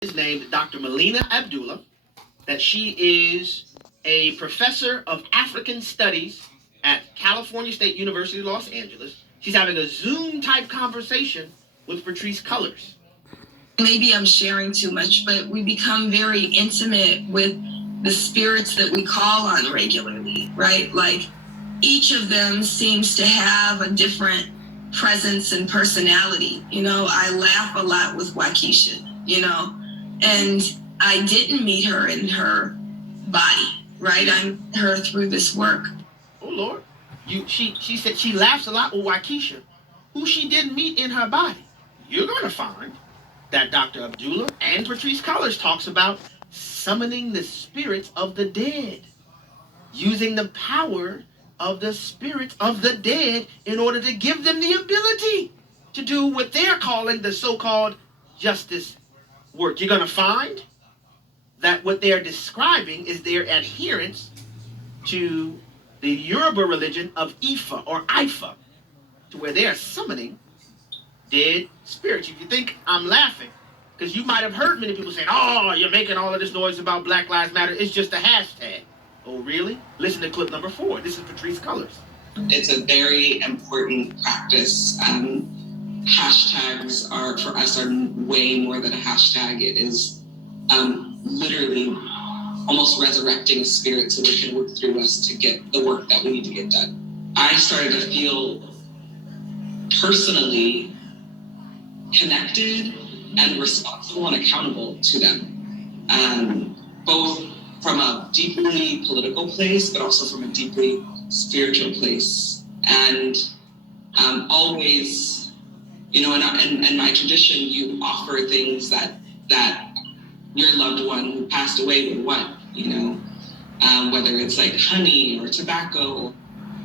is named Dr. Melina Abdullah, that she is a professor of African Studies at California State University, Los Angeles. She's having a Zoom type conversation with Patrisse Cullors. Maybe I'm sharing too much, but we become very intimate with the spirits that we call on regularly, right? Like each of them seems to have a different presence and personality. I laugh a lot with Waukesha, and I didn't meet her in her body, right? I met her through this work. Oh Lord, she said she laughs a lot with Waukesha, who she didn't meet in her body. You're gonna find that Dr. Abdullah and Patrisse Cullors talks about summoning the spirits of the dead, using the power of the spirits of the dead in order to give them the ability to do what they're calling the so-called justice work. You're going to find that what they're describing is their adherence to the Yoruba religion of Ifa or Ifa, to where they are summoning dead spirits. If you think I'm laughing, because you might have heard many people saying, oh, you're making all of this noise about Black Lives Matter. It's just a hashtag. Oh, really? Listen to clip number 4. This is Patrisse Cullors. It's a very important practice. Hashtags are, for us, are way more than a hashtag. It is literally almost resurrecting a spirit so they can work through us to get the work that we need to get done. I started to feel personally connected and responsible and accountable to them, both from a deeply political place, but also from a deeply spiritual place. And always, in my tradition, you offer things that your loved one who passed away would want, whether it's like honey or tobacco,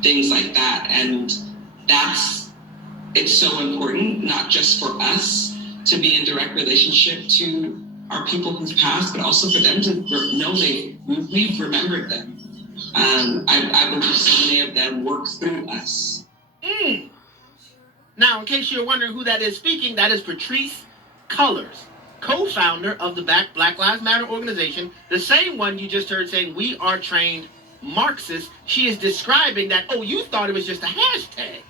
things like that. And it's so important, not just for us to be in direct relationship to our people who've passed, but also for them to know we've remembered them. I believe so many of them work through us. Now, in case you're wondering who that is speaking, that is Patrisse Cullors, co-founder of the Black Lives Matter organization, the same one you just heard saying we are trained Marxists. She is describing that, oh, you thought it was just a hashtag.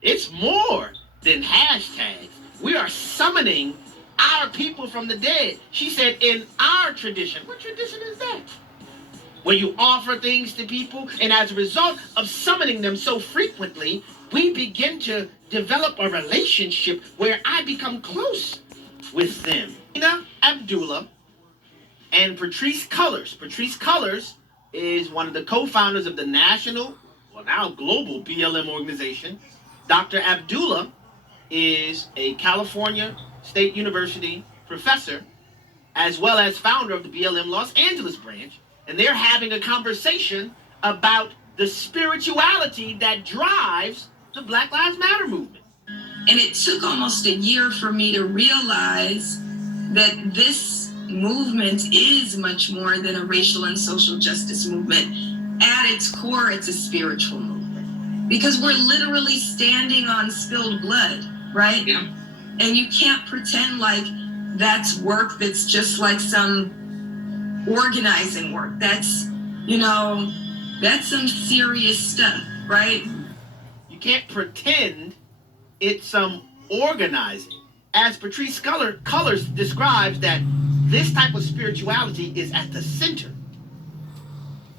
It's more than hashtags. We are summoning our people from the dead. She said, in our tradition. What tradition is that? Where you offer things to people, and as a result of summoning them so frequently, we begin to develop a relationship where I become close with them. Melina Abdullah and Patrisse Cullors. Patrisse Cullors is one of the co-founders of the national, well now global BLM organization. Dr. Abdullah is a California State University professor, as well as founder of the BLM Los Angeles branch, and they're having a conversation about the spirituality that drives the Black Lives Matter movement. And it took almost a year for me to realize that this movement is much more than a racial and social justice movement. At its core, it's a spiritual movement, because we're literally standing on spilled blood, right? Yeah. And you can't pretend like that's work that's just like some organizing work. That's some serious stuff, right? You can't pretend it's some organizing. As Patrisse Cullors describes that this type of spirituality is at the center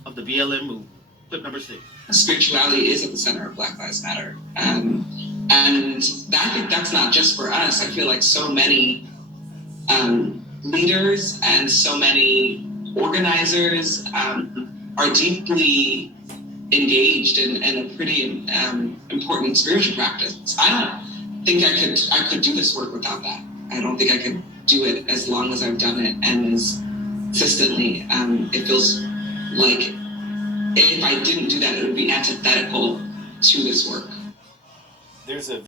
of the BLM movement. Clip number 6. Spirituality is at the center of Black Lives Matter. And I think that's not just for us. I feel like so many leaders and so many organizers are deeply engaged in a pretty important spiritual practice. I don't think I could do this work without that. I don't think I could do it as long as I've done it and as consistently. It feels like if I didn't do that, it would be antithetical to this work. There's a